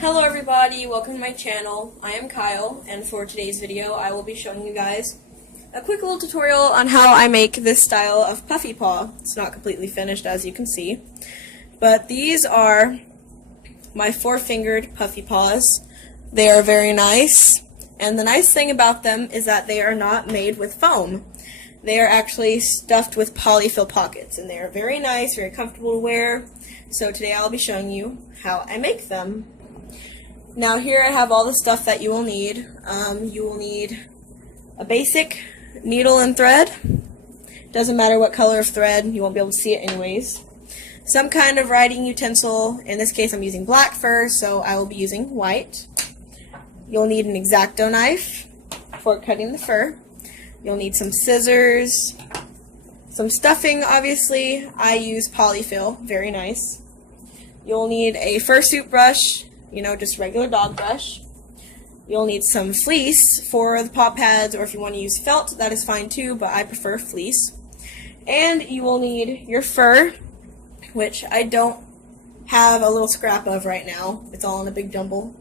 Hello everybody, welcome to my channel. I am Kyle, and for today's video I will be showing you guys a quick little tutorial on how I make this style of puffy paw. It's not completely finished, as you can see, but these are my four-fingered puffy paws. They are very nice, and the nice thing about them is that they are not made with foam. They are actually stuffed with polyfill pockets, and they are very nice, very comfortable to wear. So today I'll be showing you how I make them. Now here I have all the stuff that you will need. You will need a basic needle and thread. Doesn't matter what color of thread, you won't be able to see it anyways. Some kind of writing utensil. In this case I'm using black fur, so I will be using white. You'll need an X-Acto knife for cutting the fur. You'll need some scissors, some stuffing obviously. I use polyfill, very nice. You'll need a fursuit brush, just regular dog brush. You'll need some fleece for the paw pads, or if you want to use felt, that is fine too, but I prefer fleece. And you will need your fur, which I don't have a little scrap of right now. It's all in a big jumble.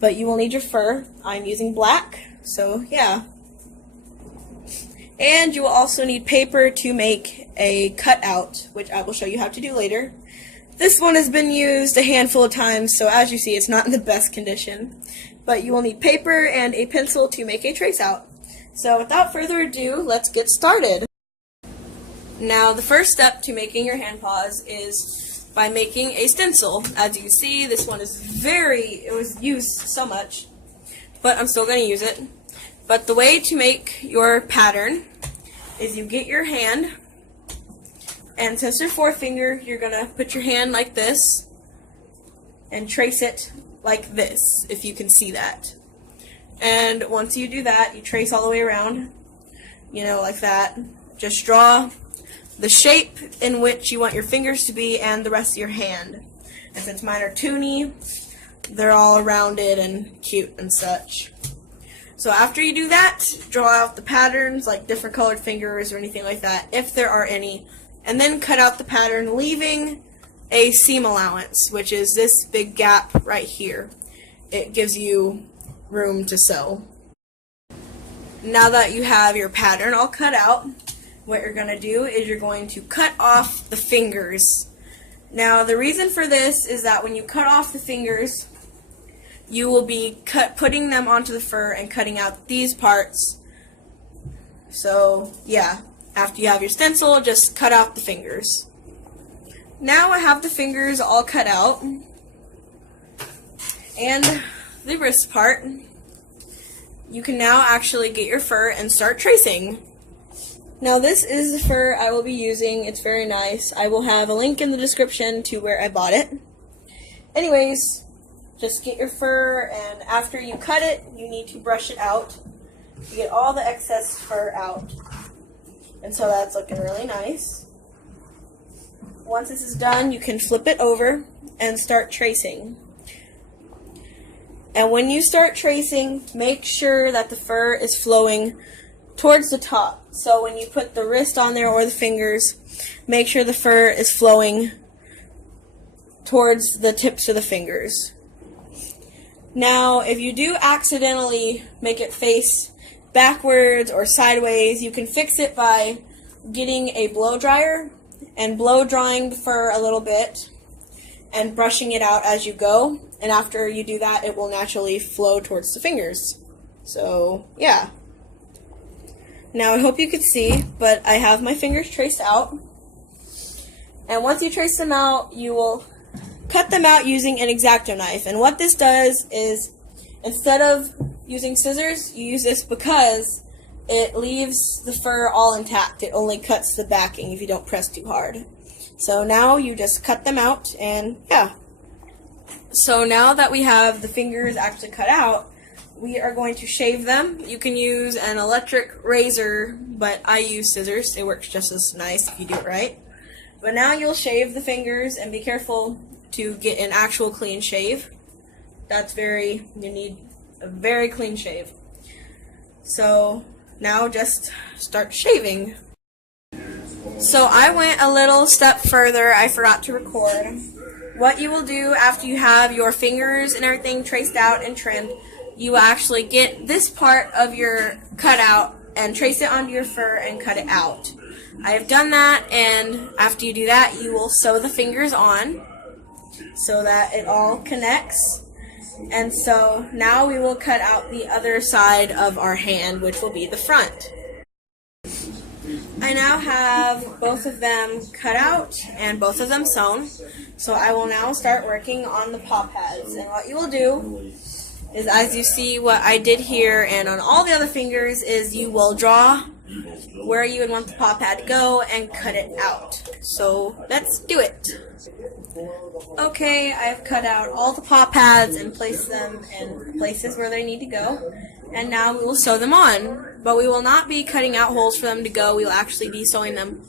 But you will need your fur. I'm using black, so yeah. And you will also need paper to make a cutout, which I will show you how to do later. This one has been used a handful of times, so as you see, it's not in the best condition. But you will need paper and a pencil to make a trace out. So without further ado, let's get started. Now the first step to making your hand paws is by making a stencil. As you can see, this one is it was used so much, but I'm still going to use it. But the way to make your pattern is you get your hand, and since your forefinger, you're going to put your hand like this and trace it like this, if you can see that. And once you do that, you trace all the way around, like that. Just draw the shape in which you want your fingers to be and the rest of your hand. And since mine are toony, they're all rounded and cute and such. So after you do that, draw out the patterns, like different colored fingers or anything like that, if there are any, and then cut out the pattern, leaving a seam allowance, which is this big gap right here. It gives you room to sew. Now that you have your pattern all cut out, what you're going to do is you're going to cut off the fingers. Now the reason for this is that when you cut off the fingers, you will be putting them onto the fur and cutting out these parts. So yeah, after you have your stencil, just cut out the fingers. Now I have the fingers all cut out, and the wrist part. You can now actually get your fur and start tracing. Now this is the fur I will be using. It's very nice. I will have a link in the description to where I bought it. Anyways, just get your fur, and after you cut it, you need to brush it out to get all the excess fur out. And so that's looking really nice. Once this is done, you can flip it over and start tracing. And when you start tracing, make sure that the fur is flowing towards the top. So when you put the wrist on there or the fingers, make sure the fur is flowing towards the tips of the fingers. Now, if you do accidentally make it face backwards or sideways, you can fix it by getting a blow dryer and blow drying the fur a little bit and brushing it out as you go. And after you do that, it will naturally flow towards the fingers. So, yeah. Now, I hope you could see, but I have my fingers traced out. And once you trace them out, you will cut them out using an X-Acto knife. And what this does is, instead of using scissors, you use this because it leaves the fur all intact. It only cuts the backing if you don't press too hard. So now you just cut them out, and yeah. So now that we have the fingers actually cut out, we are going to shave them. You can use an electric razor, but I use scissors. It works just as nice if you do it right. But now you'll shave the fingers, and be careful to get an actual clean shave. You need a very clean shave. So now just start shaving. So I went a little step further. I forgot to record. what you will do after you have your fingers and everything traced out and trimmed, you will actually get this part of your cutout and trace it onto your fur and cut it out. I have done that, and after you do that, you will sew the fingers on so that it all connects. And so now we will cut out the other side of our hand, which will be the front. I now have both of them cut out and both of them sewn, so I will now start working on the paw pads. And what you will do is, as you see what I did here and on all the other fingers, is you will draw where you would want the paw pad to go and cut it out. So let's do it. Okay, I've cut out all the paw pads and placed them in places where they need to go. And now we will sew them on. But we will not be cutting out holes for them to go. We will actually be sewing them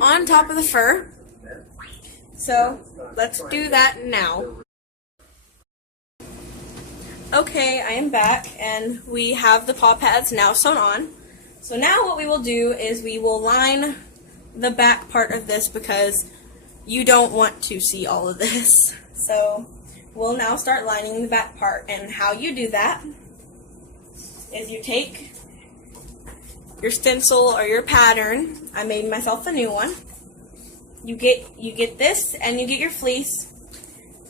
on top of the fur. So let's do that now. Okay, I am back, and we have the paw pads now sewn on. So now what we will do is we will line the back part of this because you don't want to see all of this. So we'll now start lining the back part, and how you do that is you take your stencil or your pattern. I made myself a new one. You get this, and you get your fleece,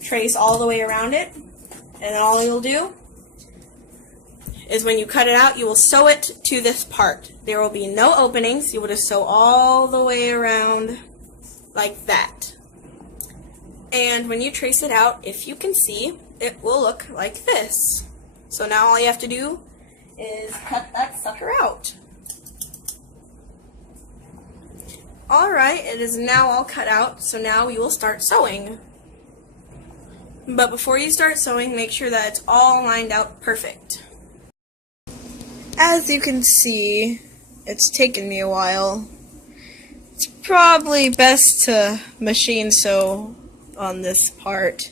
trace all the way around it, and then all you'll do is when you cut it out, you will sew it to this part. There will be no openings. You will just sew all the way around like that. And when you trace it out, if you can see, it will look like this. So now all you have to do is cut that sucker out. Alright, it is now all cut out, so now we will start sewing. But before you start sewing, make sure that it's all lined out perfect. As you can see, it's taken me a while. It's probably best to machine sew on this part.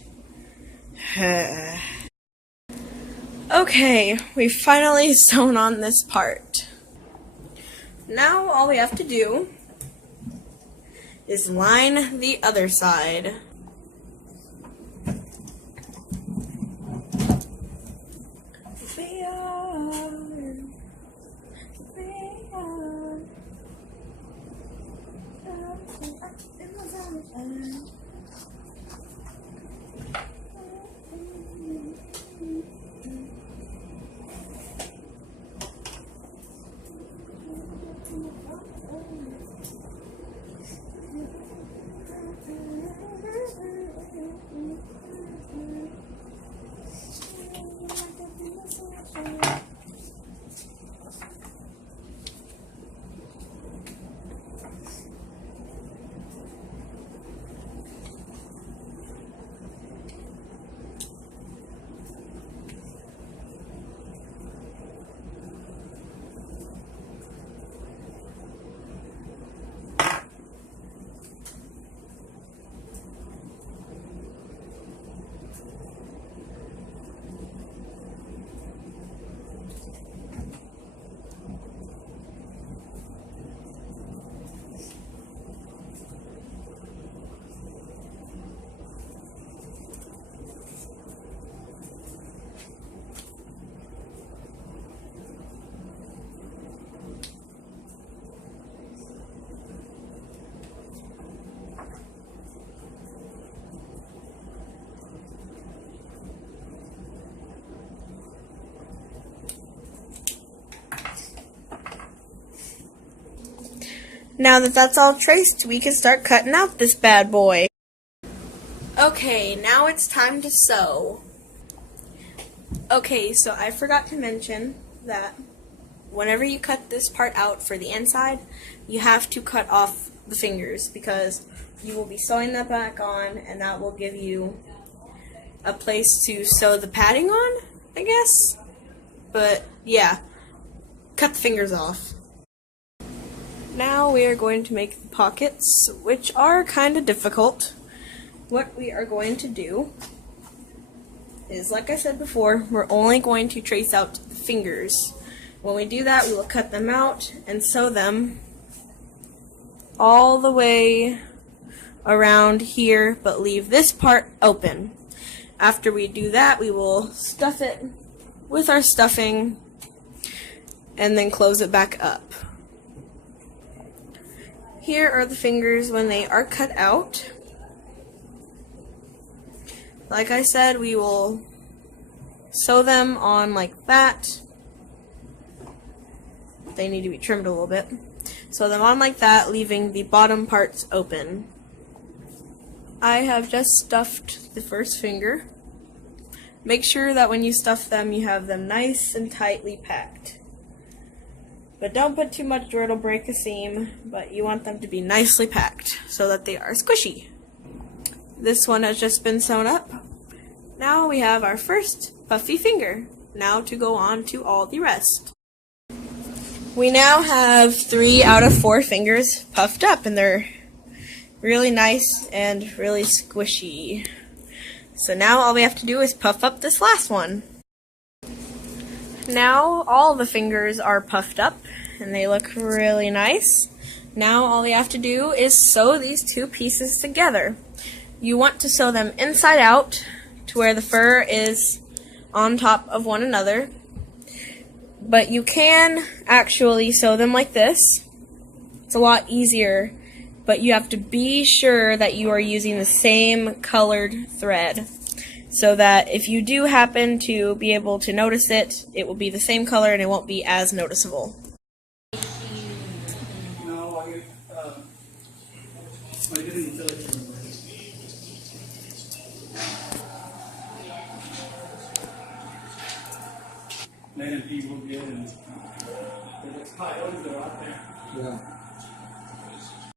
Okay, we finally sewn on this part. Now all we have to do is line the other side. Now that that's all traced, we can start cutting out this bad boy. Okay, now it's time to sew. Okay, so I forgot to mention that whenever you cut this part out for the inside, you have to cut off the fingers because you will be sewing that back on, and that will give you a place to sew the padding on, I guess. But yeah, cut the fingers off. Now we are going to make the pockets, which are kind of difficult. What we are going to do is, like I said before, we're only going to trace out the fingers. When we do that, we will cut them out and sew them all the way around here, but leave this part open. After we do that, we will stuff it with our stuffing and then close it back up. Here are the fingers when they are cut out. Like I said, we will sew them on like that. They need to be trimmed a little bit. Sew them on like that, leaving the bottom parts open. I have just stuffed the first finger. Make sure that when you stuff them, you have them nice and tightly packed. But don't put too much or it'll break a seam, but you want them to be nicely packed so that they are squishy. This one has just been sewn up. Now we have our first puffy finger. Now to go on to all the rest. We now have 3 out of 4 fingers puffed up, and they're really nice and really squishy. So now all we have to do is puff up this last one. Now all the fingers are puffed up and they look really nice. Now all we have to do is sew these 2 pieces together. You want to sew them inside out to where the fur is on top of one another. But you can actually sew them like this. It's a lot easier, but you have to be sure that you are using the same colored thread, so that if you do happen to be able to notice it, it will be the same color and it won't be as noticeable. Letting people get in. There's piles that are out there. Yeah.